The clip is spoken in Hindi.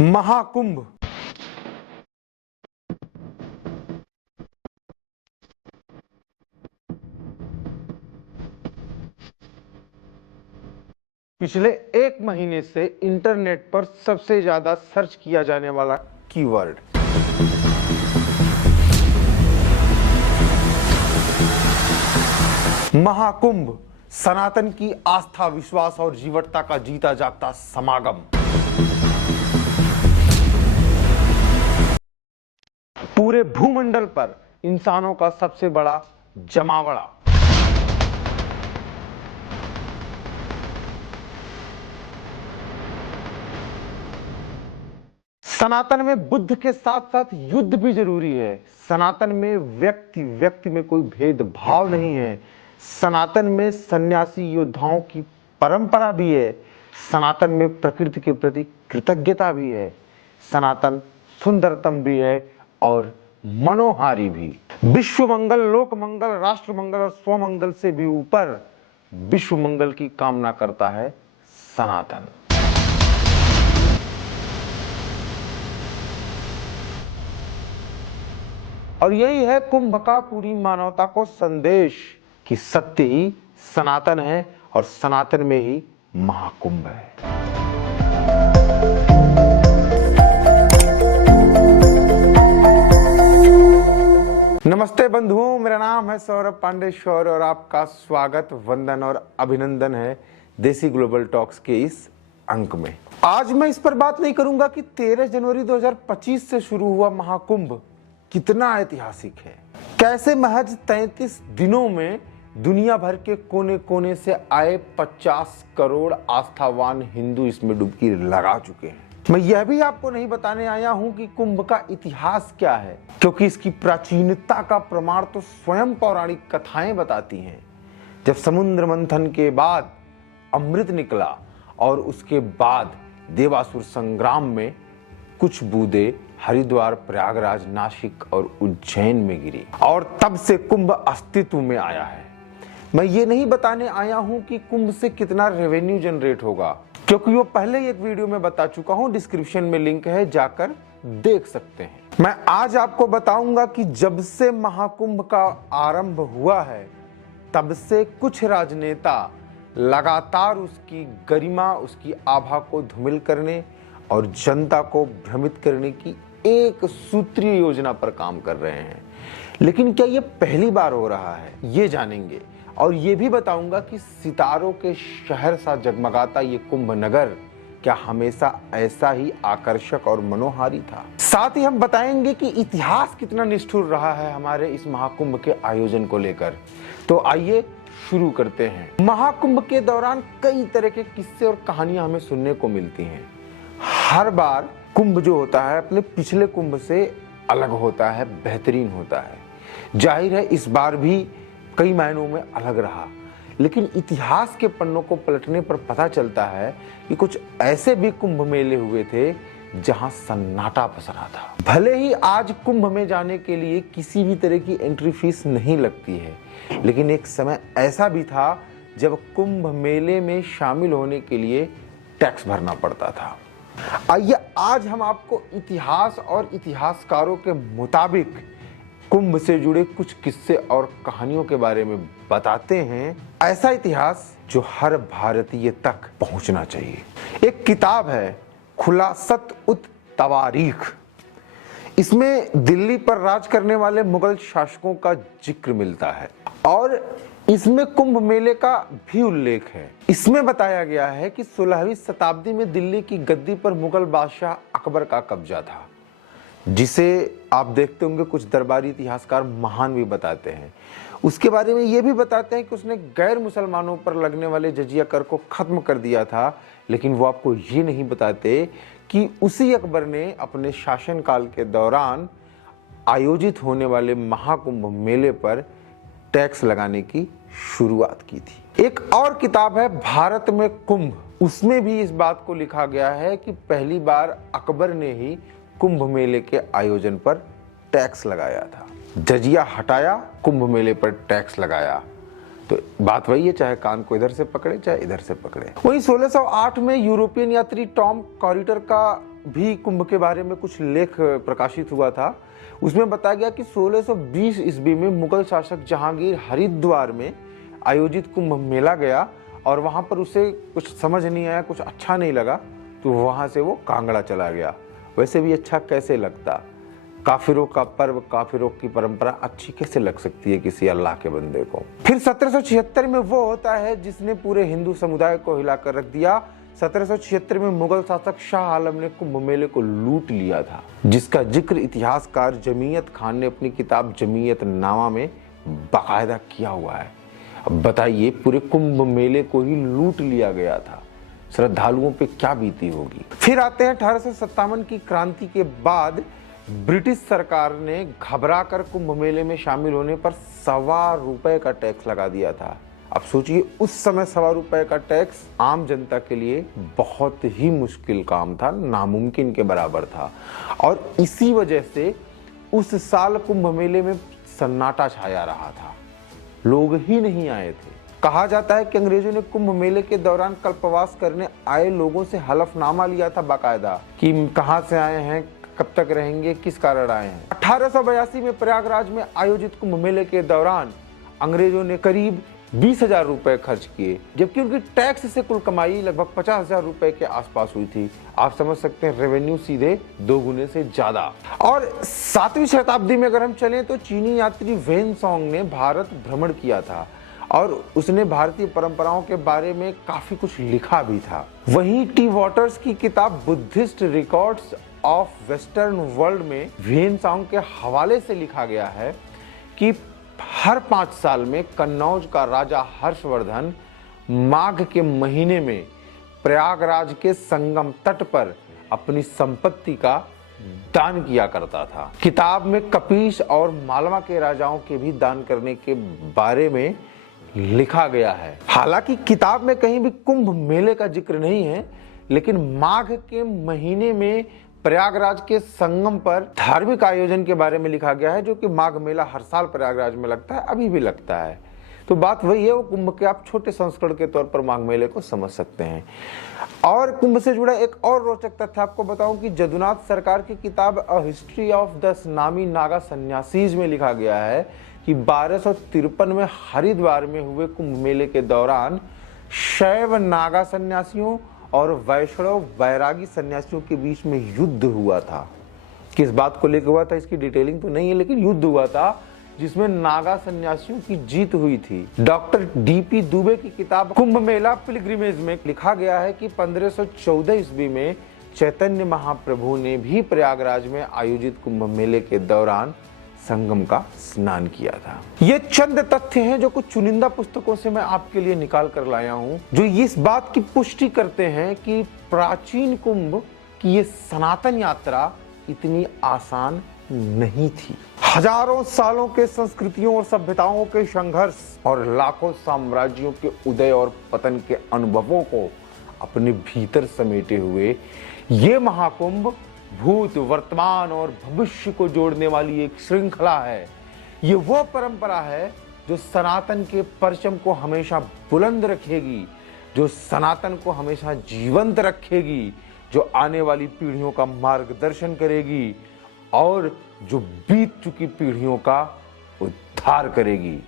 महाकुंभ पिछले एक महीने से इंटरनेट पर सबसे ज्यादा सर्च किया जाने वाला कीवर्ड। महाकुंभ सनातन की आस्था, विश्वास और जीवटता का जीता जागता समागम। पूरे भूमंडल पर इंसानों का सबसे बड़ा जमावड़ा। सनातन में बुद्ध के साथ साथ युद्ध भी जरूरी है। सनातन में व्यक्ति व्यक्ति में कोई भेदभाव नहीं है। सनातन में सन्यासी योद्धाओं की परंपरा भी है। सनातन में प्रकृति के प्रति कृतज्ञता भी है। सनातन सुंदरतम भी है और मनोहारी भी। विश्व मंगल, लोक मंगल, राष्ट्र मंगल और स्वमंगल से भी ऊपर विश्व मंगल की कामना करता है सनातन। और यही है कुंभ का पूरी मानवता को संदेश कि सत्य ही सनातन है और सनातन में ही महाकुंभ है। नमस्ते बंधुओं, मेरा नाम है सौरभ पांडेश्वर और आपका स्वागत, वंदन और अभिनंदन है देसी ग्लोबल टॉक्स के इस अंक में। आज मैं इस पर बात नहीं करूंगा कि 13 जनवरी 2025 से शुरू हुआ महाकुंभ कितना ऐतिहासिक है, कैसे महज 33 दिनों में दुनिया भर के कोने कोने से आए 50 करोड़ आस्थावान हिंदू इसमें डुबकी लगा चुके हैं। मैं यह भी आपको नहीं बताने आया हूं कि कुंभ का इतिहास क्या है, क्योंकि इसकी प्राचीनता का प्रमाण तो स्वयं पौराणिक कथाएं बताती हैं। जब समुद्र मंथन के बाद अमृत निकला और उसके बाद देवासुर संग्राम में कुछ बूंदें हरिद्वार, प्रयागराज, नासिक और उज्जैन में गिरी और तब से कुंभ अस्तित्व में आया है। मैं ये नहीं बताने आया हूं कि कुंभ से कितना रेवेन्यू जनरेट होगा, क्योंकि वो पहले एक वीडियो में बता चुका हूं। डिस्क्रिप्शन में लिंक है, जाकर देख सकते हैं। मैं आज आपको बताऊंगा कि जब से महाकुंभ का आरंभ हुआ है तब से कुछ राजनेता लगातार उसकी गरिमा, उसकी आभा को धूमिल करने और जनता को भ्रमित करने की एक सूत्रीय योजना पर काम कर रहे हैं। लेकिन क्या ये पहली बार हो रहा है, ये जानेंगे। और ये भी बताऊंगा कि सितारों के शहर सा जगमगाता ये कुंभ नगर क्या हमेशा ऐसा ही आकर्षक और मनोहारी था। साथ ही हम बताएंगे कि इतिहास कितना निष्ठुर रहा है हमारे इस महाकुंभ के आयोजन को लेकर। तो आइए शुरू करते हैं। महाकुंभ के दौरान कई तरह के किस्से और कहानियां हमें सुनने को मिलती हैं। हर बार कुंभ जो होता है अपने पिछले कुंभ से अलग होता है, बेहतरीन होता है। जाहिर है इस बार भी कई मायनों में अलग रहा, लेकिन इतिहास के पन्नों को पलटने पर पता चलता है कि कुछ ऐसे भी कुंभ मेले हुए थे जहां सन्नाटा पसरा था। भले ही आज कुंभ में जाने के लिए किसी भी तरह की एंट्री फीस नहीं लगती है, लेकिन एक समय ऐसा भी था जब कुंभ मेले में शामिल होने के लिए टैक्स भरना पड़ता था। आइए आज हम आपको इतिहास और इतिहासकारों के मुताबिक कुंभ से जुड़े कुछ किस्से और कहानियों के बारे में बताते हैं। ऐसा इतिहास जो हर भारतीय तक पहुंचना चाहिए। एक किताब है खुलासत उत तवारीख। इसमें दिल्ली पर राज करने वाले मुगल शासकों का जिक्र मिलता है और इसमें कुंभ मेले का भी उल्लेख है। इसमें बताया गया है कि 16वीं शताब्दी में दिल्ली की गद्दी पर मुगल बादशाह अकबर का कब्जा था, जिसे आप देखते होंगे कुछ दरबारी इतिहासकार महान भी बताते हैं। उसके बारे में ये भी बताते हैं कि उसने गैर मुसलमानों पर लगने वाले जजिया कर को खत्म कर दिया था, लेकिन वो आपको ये नहीं बताते कि उसी अकबर ने अपने शासनकाल के दौरान आयोजित होने वाले महाकुंभ मेले पर टैक्स लगाने की शुरुआत की थी। एक और किताब है भारत में कुंभ। उसमें भी इस बात को लिखा गया है कि पहली बार अकबर ने ही कुंभ मेले के आयोजन पर टैक्स लगाया था। जजिया हटाया, कुंभ मेले पर टैक्स लगाया। तो बात वही है, चाहे कान को इधर से पकड़े चाहे इधर से पकड़े। वहीं 1608 में यूरोपियन यात्री टॉम कॉरिटर का भी कुंभ के बारे में कुछ लेख प्रकाशित हुआ था। उसमें बताया गया कि 1620 ईस्वी में मुगल शासक जहांगीर हरिद्वार में आयोजित कुंभ मेला गया और वहां पर उसे कुछ समझ नहीं आया, कुछ अच्छा नहीं लगा, तो वहां से वो कांगड़ा चला गया। वैसे भी अच्छा कैसे लगता, काफिरों का पर्व, काफिरों की परंपरा अच्छी कैसे लग सकती है किसी अल्लाह के बंदे को। फिर 1776 में वो होता है जिसने पूरे हिंदू समुदाय को हिलाकर रख दिया। 1776 में मुगल शासक शाह आलम ने कुंभ मेले को लूट लिया था, जिसका जिक्र इतिहासकार जमीयत खान ने अपनी किताब जमीयत नामा में बाकायदा किया हुआ है। अब बताइए, पूरे कुंभ मेले को ही लूट लिया गया था, श्रद्धालुओं पे क्या बीती होगी। फिर आते हैं 1857 की क्रांति के बाद ब्रिटिश सरकार ने घबराकर कुंभ मेले में शामिल होने पर ₹1.25 का टैक्स लगा दिया था। अब सोचिए, उस समय ₹1.25 का टैक्स आम जनता के लिए बहुत ही मुश्किल काम था, नामुमकिन के बराबर था। और इसी वजह से उस साल कुंभ मेले में सन्नाटा छाया रहा था, लोग ही नहीं आए थे। कहा जाता है कि अंग्रेजों ने कुंभ मेले के दौरान कल्पवास करने आए लोगों से हलफनामा लिया था बाकायदा कि कहां से आए हैं, कब तक रहेंगे, किस कारण आए हैं। 1882 में प्रयागराज में आयोजित कुंभ मेले के दौरान अंग्रेजों ने करीब 20,000 रुपए खर्च किए, जबकि उनकी टैक्स से कुल कमाई लगभग 50,000 रुपए के आसपास हुई थी। आप समझ सकते हैं, रेवेन्यू सीधे 2 गुने से ज्यादा। और 7वीं शताब्दी में अगर हम चलें तो चीनी यात्री वेन सॉन्ग ने भारत भ्रमण किया था और उसने भारतीय परंपराओं के बारे में काफी कुछ लिखा भी था। वहीं टी वॉटर्स की किताब Buddhist records of western world में वेन सॉन्ग के हवाले से लिखा गया है कि हर 5 साल में कन्नौज का राजा हर्षवर्धन माघ के महीने में प्रयागराज के संगम तट पर अपनी संपत्ति का दान किया करता था। किताब में कपीश और मालवा के राजाओं के भी दान करने के बारे में लिखा गया है। हालांकि किताब में कहीं भी कुंभ मेले का जिक्र नहीं है, लेकिन माघ के महीने में प्रयागराज के संगम पर धार्मिक आयोजन के बारे में लिखा गया है, जो कि माघ मेला हर साल प्रयागराज में लगता है, अभी भी लगता है। तो बात वही है, वो कुंभ के आप छोटे संस्करण के तौर पर माघ मेले को समझ सकते हैं। और कुंभ से जुड़ा एक और रोचक तथ्य आपको बताऊं कि जदुनाथ सरकार की किताब अ हिस्ट्री ऑफ द नामी नागा सन्यासीज में लिखा गया है कि 1253 में हरिद्वार में हुए कुंभ मेले के दौरान शैव नागा सन्यासियों और वैष्णव वैरागी सन्यासियों के बीच में युद्ध हुआ था। किस बात को लेकर हुआ था इसकी डिटेलिंग तो नहीं है, लेकिन युद्ध हुआ था जिसमें नागा सन्यासियों की जीत हुई थी। डॉक्टर डीपी दुबे की किताब कुंभ मेला पिलग्रिमेज में लिखा गया है कि 1514 ईस्वी में चैतन्य महाप्रभु ने भी प्रयागराज में आयोजित कुंभ मेले के दौरान संगम का स्नान किया था। ये चंद तथ्य हैं जो कुछ चुनिंदा पुस्तकों से मैं आपके लिए निकाल कर लाया हूं, जो इस बात की पुष्टि करते हैं कि प्राचीन कुंभ की ये सनातन यात्रा इतनी आसान नहीं थी। हजारों सालों के संस्कृतियों और सभ्यताओं के संघर्ष और लाखों साम्राज्यों के उदय और पतन के अनुभवों को अपने भीतर समेटे हुए ये महाकुंभ भूत, वर्तमान और भविष्य को जोड़ने वाली एक श्रृंखला है। ये वो परंपरा है जो सनातन के परचम को हमेशा बुलंद रखेगी, जो सनातन को हमेशा जीवंत रखेगी, जो आने वाली पीढ़ियों का मार्गदर्शन करेगी और जो बीत चुकी पीढ़ियों का उद्धार करेगी।